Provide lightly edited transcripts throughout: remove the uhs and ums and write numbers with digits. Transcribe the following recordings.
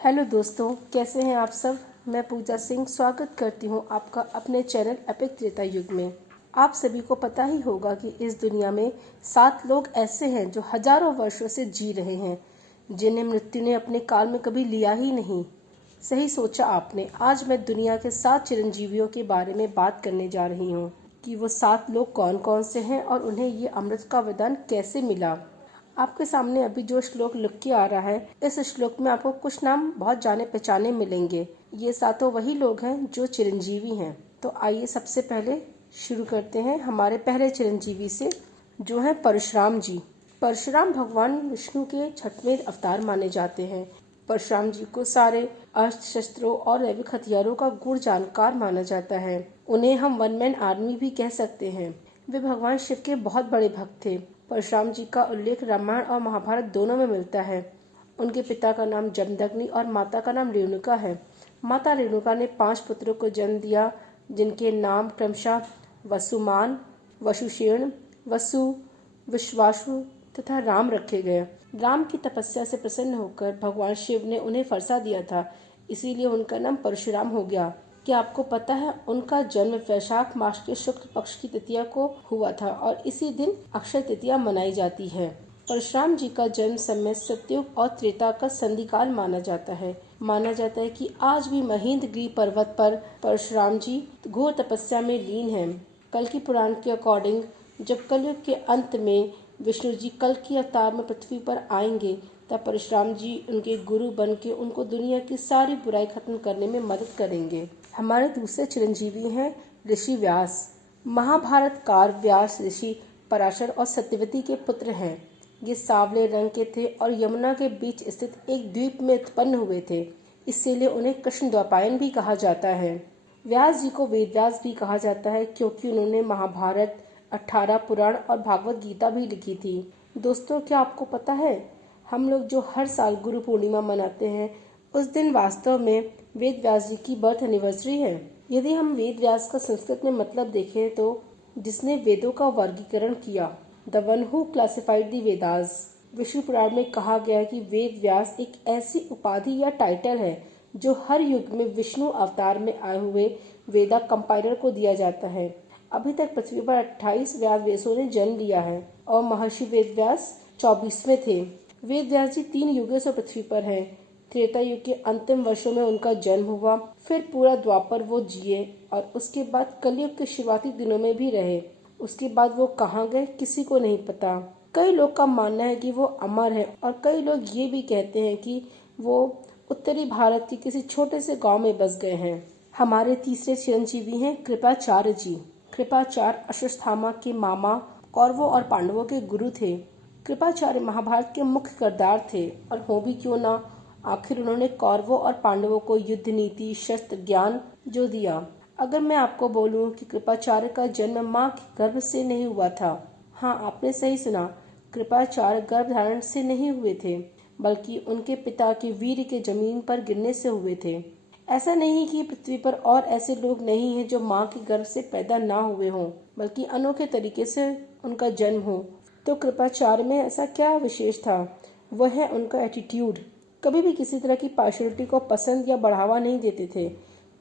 Hello दोस्तों, कैसे हैं आप सब। मैं पूजा सिंह स्वागत करती हूं आपका अपने चैनल एपिक त्रेता युग में। आप सभी को पता ही होगा कि इस दुनिया में 7 लोग ऐसे हैं जो हजारों वर्षों से जी रहे हैं, जिन्हें मृत्यु ने अपने काल में कभी लिया ही नहीं। सही सोचा आपने। आज मैं दुनिया के 7 चिरंजीवियों के बारे में बात करने जा रही हूँ कि वो 7 लोग कौन कौन से हैं और उन्हें ये अमृत का वरदान कैसे मिला। आपके सामने अभी जो श्लोक लिख के आ रहा है, इस श्लोक में आपको कुछ नाम बहुत जाने पहचाने मिलेंगे। ये सातों वही लोग हैं जो चिरंजीवी हैं। तो आइए सबसे पहले शुरू करते हैं हमारे पहले चिरंजीवी से, जो है परशुराम जी। परशुराम भगवान विष्णु के 6वें अवतार माने जाते हैं। परशुराम जी को सारे अस्त्र शस्त्रों और दैविक हथियारों का गुण जानकार माना जाता है। उन्हें हम वन मैन आर्मी भी कह सकते हैं। वे भगवान शिव के बहुत बड़े भक्त थे। परशुराम जी का उल्लेख रामायण और महाभारत दोनों में मिलता है। उनके पिता का नाम जमदग्नि और माता का नाम रेणुका है। माता रेणुका ने 5 पुत्रों को जन्म दिया, जिनके नाम क्रमशः वसुमान, वसुषेण, वसु, विश्वासु तथा राम रखे गए। राम की तपस्या से प्रसन्न होकर भगवान शिव ने उन्हें फरसा दिया था, इसीलिए उनका नाम परशुराम हो गया। क्या आपको पता है, उनका जन्म वैशाख मास के शुक्ल पक्ष की तृतीया को हुआ था और इसी दिन अक्षय तृतीया मनाई जाती है। परशुराम जी का जन्म समय सतयुग और त्रेता का संधिकाल माना जाता है। माना जाता है कि आज भी महेंद्रगिरी पर्वत पर परशुराम जी घोर तपस्या में लीन हैं। कल की पुराण के अकॉर्डिंग जब कलयुग के अंत में विष्णु जी कल की अवतार में पृथ्वी पर आएंगे, तब परशुराम जी उनके गुरु बन के उनको दुनिया की सारी बुराई खत्म करने में मदद करेंगे। हमारे दूसरे चिरंजीवी हैं ऋषि व्यास। महाभारत कार व्यास ऋषि पराशर और सत्यवती के पुत्र हैं। ये सांवले रंग के थे और यमुना के बीच स्थित एक द्वीप में उत्पन्न हुए थे, इसीलिए उन्हें कृष्ण द्वैपायन भी कहा जाता है। व्यास जी को वेद व्यास भी कहा जाता है, क्योंकि उन्होंने महाभारत, 18 पुराण और भागवत गीता भी लिखी थी। दोस्तों, क्या आपको पता है, हम लोग जो हर साल गुरु पूर्णिमा मनाते हैं, उस दिन वास्तव में वेद व्यास जी की बर्थ एनिवर्सरी है। यदि हम वेद व्यास का संस्कृत में मतलब देखें तो जिसने वेदों का वर्गीकरण किया, the one who classified the Vedas. Vishnu Purana में कहा गया कि वेद व्यास एक ऐसी उपाधि या टाइटल है जो हर युग में विष्णु अवतार में आए हुए वेदा कंपाइलर को दिया जाता है। अभी तक पृथ्वी पर 28 व्यास व्यासों ने जन्म लिया है और महर्षि वेद व्यास 24वें थे। वेद व्यास जी 3 युगों से पृथ्वी पर हैं। त्रेता युग के अंतिम वर्षों में उनका जन्म हुआ, फिर पूरा द्वापर वो जिए और उसके बाद कलयुग के शुरुआती दिनों में भी रहे। उसके बाद वो कहाँ गए किसी को नहीं पता। कई लोग का मानना है कि वो अमर है और कई लोग ये भी कहते हैं कि वो उत्तरी भारत के किसी छोटे से गांव में बस गए हैं। हमारे तीसरे चिरंजीवी हैं कृपाचार्य जी। कृपाचार्य अश्वत्थामा के मामा, कौरवों और पांडवों के गुरु थे। कृपाचार्य महाभारत के मुख्य किरदार थे और हो भी क्यों ना, आखिर उन्होंने कौरवों और पांडवों को युद्ध नीति, शस्त्र ज्ञान जो दिया। अगर मैं आपको बोलूं कि कृपाचार्य का जन्म मां के गर्भ से नहीं हुआ था, हाँ आपने सही सुना, कृपाचार्य गर्भ धारण से नहीं हुए थे, बल्कि उनके पिता के वीर के जमीन पर गिरने से हुए थे। ऐसा नहीं कि पृथ्वी पर और ऐसे लोग नहीं हैं जो मां के गर्भ से पैदा ना हुए हों, बल्कि अनोखे तरीके से उनका जन्म हो। तो कृपाचार्य में ऐसा क्या विशेष था? वह है उनका एटीट्यूड। कभी भी किसी तरह की पार्शलिटी को पसंद या बढ़ावा नहीं देते थे।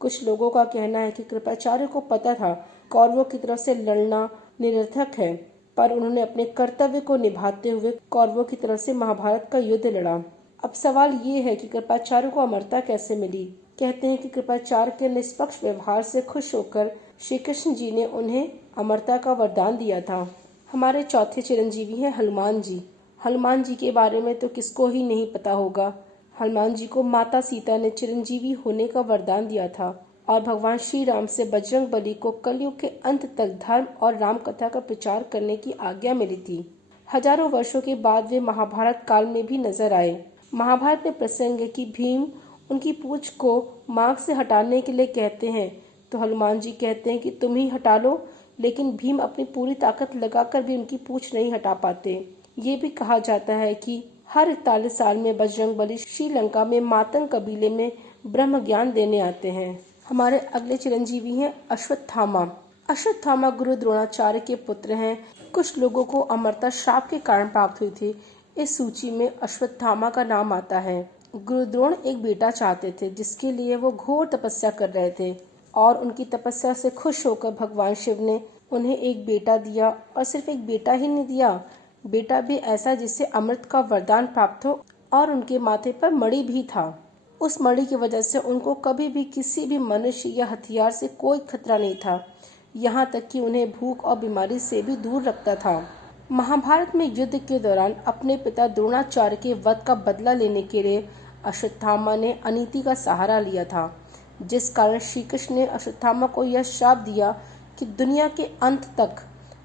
कुछ लोगों का कहना है कि कृपाचार्य को पता था कौरवों की तरफ से लड़ना निरर्थक है, पर उन्होंने अपने कर्तव्य को निभाते हुए कौरवों की तरफ से महाभारत का युद्ध लड़ा। अब सवाल ये है कि कृपाचार्य को अमरता कैसे मिली। कहते हैं कि कृपाचार्य के निष्पक्ष व्यवहार से खुश होकर श्री कृष्ण जी ने उन्हें अमरता का वरदान दिया था। हमारे चौथे चिरंजीवी हैं हनुमान जी। हनुमान जी के बारे में तो किसको ही नहीं पता होगा। हनुमान जी को माता सीता ने चिरंजीवी होने का वरदान दिया था और भगवान श्री राम से बजरंग बली को कलयुग के अंत तक धर्म और राम कथा का प्रचार करने की आज्ञा मिली थी। हजारों वर्षों के बाद वे महाभारत काल में भी नजर आए। महाभारत में प्रसंग है कि भीम उनकी पूंछ को मांग से हटाने के लिए कहते हैं, तो हनुमान जी कहते हैं कि तुम ही हटा लो, लेकिन भीम अपनी पूरी ताकत लगाकर भी उनकी पूंछ नहीं हटा पाते। ये भी कहा जाता है कि हर 41 साल में बजरंगबली श्रीलंका में मातंग कबीले में ब्रह्म ज्ञान देने आते हैं। हमारे अगले चिरंजीवी हैं अश्वत्थामा। अश्वत्थामा गुरु द्रोणाचार्य के पुत्र हैं। कुछ लोगों को अमरता श्राप के कारण प्राप्त हुई थी। इस सूची में अश्वत्थामा का नाम आता है। गुरु द्रोण एक बेटा चाहते थे जिसके लिए वो घोर तपस्या कर रहे थे और उनकी तपस्या से खुश होकर भगवान शिव ने उन्हें एक बेटा दिया। और सिर्फ एक बेटा ही नहीं दिया, बेटा भी ऐसा जिससे अमृत का वरदान प्राप्त हो, और उनके माथे पर मणि भी था। उस मणि की वजह से उनको कभी भी किसी भी मनुष्य या हथियार से कोई खतरा नहीं था, यहाँ तक कि उन्हें भूख और बीमारी से भी दूर रखता था। महाभारत में युद्ध के दौरान अपने पिता द्रोणाचार्य के वध का बदला लेने के लिए अश्वत्थामा ने अनीति का सहारा लिया था, जिस कारण श्री कृष्ण ने अश्वत्थामा को यह श्राप दिया कि दुनिया के अंत तक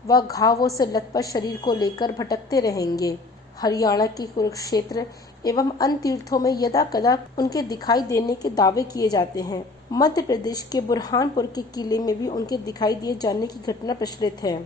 वह घावों से लथपथ शरीर को लेकर भटकते रहेंगे। हरियाणा के कुरुक्षेत्र एवं अन्य तीर्थों में यदा कदा उनके दिखाई देने के दावे किए जाते हैं। मध्य प्रदेश के बुरहानपुर के किले में भी उनके दिखाई दिए जाने की घटना प्रचलित है।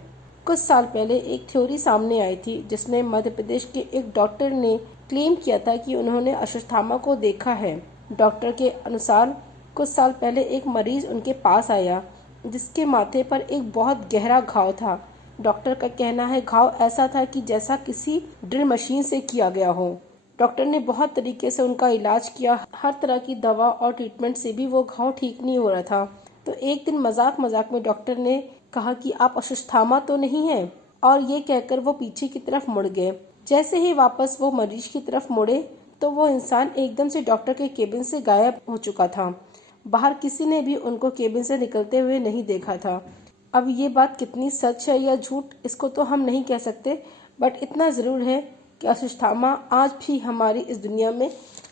कुछ साल पहले एक थ्योरी सामने आई थी जिसमें मध्य प्रदेश के एक डॉक्टर ने क्लेम किया था कि उन्होंने अश्वत्थामा को देखा है। डॉक्टर के अनुसार कुछ साल पहले एक मरीज उनके पास आया जिसके माथे पर एक बहुत गहरा घाव था। डॉक्टर का कहना है घाव ऐसा था कि जैसा किसी ड्रिल मशीन से किया गया हो। डॉक्टर ने बहुत तरीके से उनका इलाज किया, हर तरह की दवा और ट्रीटमेंट से भी वो घाव ठीक नहीं हो रहा था। तो एक दिन मजाक मजाक में डॉक्टर ने कहा कि आप अश्वत्थामा तो नहीं हैं, और ये कहकर वो पीछे की तरफ मुड़ गए। जैसे ही वापस वो मरीज की तरफ मुड़े तो वो इंसान एकदम से डॉक्टर के केबिन से गायब हो चुका था। बाहर किसी ने भी उनको केबिन से निकलते हुए नहीं देखा था। अब ये बात कितनी सच है या झूठ इसको तो हम नहीं कह सकते, बट इतना जरूर है कि अश्वत्थामा आज भी हमारी इस दुनिया में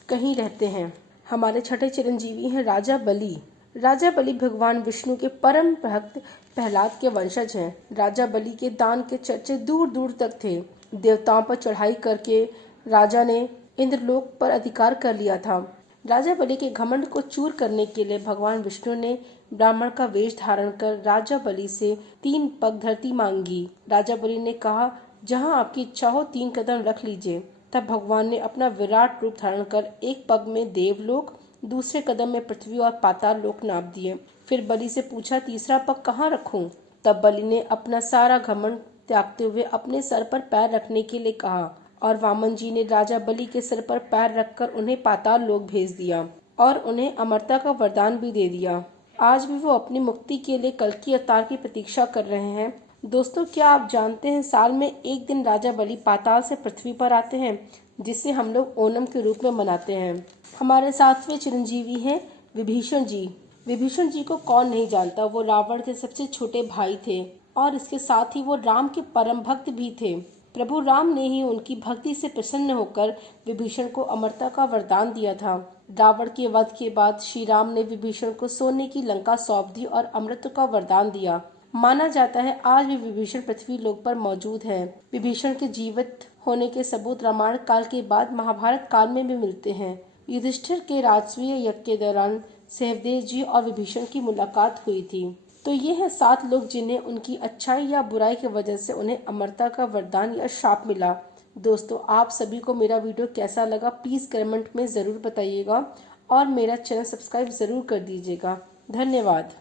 कहीं रहते हैं। हमारे छठे चिरंजीवी हैं राजा बलि। राजा बलि भगवान विष्णु के परम भक्त प्रहलाद के वंशज हैं। राजा बलि के दान के चर्चे दूर दूर तक थे। देवताओं पर चढ़ाई करके राजा ने इंद्रलोक पर अधिकार कर लिया था। राजा बलि के घमंड को चूर करने के लिए भगवान विष्णु ने ब्राह्मण का वेश धारण कर राजा बलि से 3 पग धरती मांगी। राजा बलि ने कहा, जहां आपकी इच्छा हो 3 कदम रख लीजिए। तब भगवान ने अपना विराट रूप धारण कर एक पग में देवलोक, दूसरे कदम में पृथ्वी और पाताल लोक नाप दिए। फिर बलि से पूछा, तीसरा पग कहाँ रखूं? तब बलि ने अपना सारा घमंड त्यागते हुए अपने सर पर पैर रखने के लिए कहा, और वामन जी ने राजा बलि के सिर पर पैर रखकर उन्हें पाताल लोक भेज दिया और उन्हें अमरता का वरदान भी दे दिया। आज भी वो अपनी मुक्ति के लिए कल्कि अवतार की प्रतीक्षा कर रहे हैं। दोस्तों, क्या आप जानते हैं साल में एक दिन राजा बलि पाताल से पृथ्वी पर आते हैं, जिसे हम लोग ओणम के रूप में मनाते हैं। हमारे 7वें चिरंजीवी हैं विभीषण जी। विभीषण जी को कौन नहीं जानता, वो रावण के सबसे छोटे भाई थे और इसके साथ ही वो राम के परम भक्त भी थे। प्रभु राम ने ही उनकी भक्ति से प्रसन्न होकर विभीषण को अमरता का वरदान दिया था। रावण के वध के बाद श्री राम ने विभीषण को सोने की लंका सौंप दी और अमृत का वरदान दिया। माना जाता है आज भी विभीषण पृथ्वी लोक पर मौजूद है। विभीषण के जीवित होने के सबूत रामायण काल के बाद महाभारत काल में भी मिलते हैं। युधिष्ठिर के राजसूय यज्ञ के दौरान सहदेव जी और विभीषण की मुलाकात हुई थी। तो ये हैं 7 लोग जिन्हें उनकी अच्छाई या बुराई की वजह से उन्हें अमरता का वरदान या शाप मिला। दोस्तों, आप सभी को मेरा वीडियो कैसा लगा प्लीज कमेंट में जरूर बताइएगा और मेरा चैनल सब्सक्राइब जरूर कर दीजिएगा। धन्यवाद।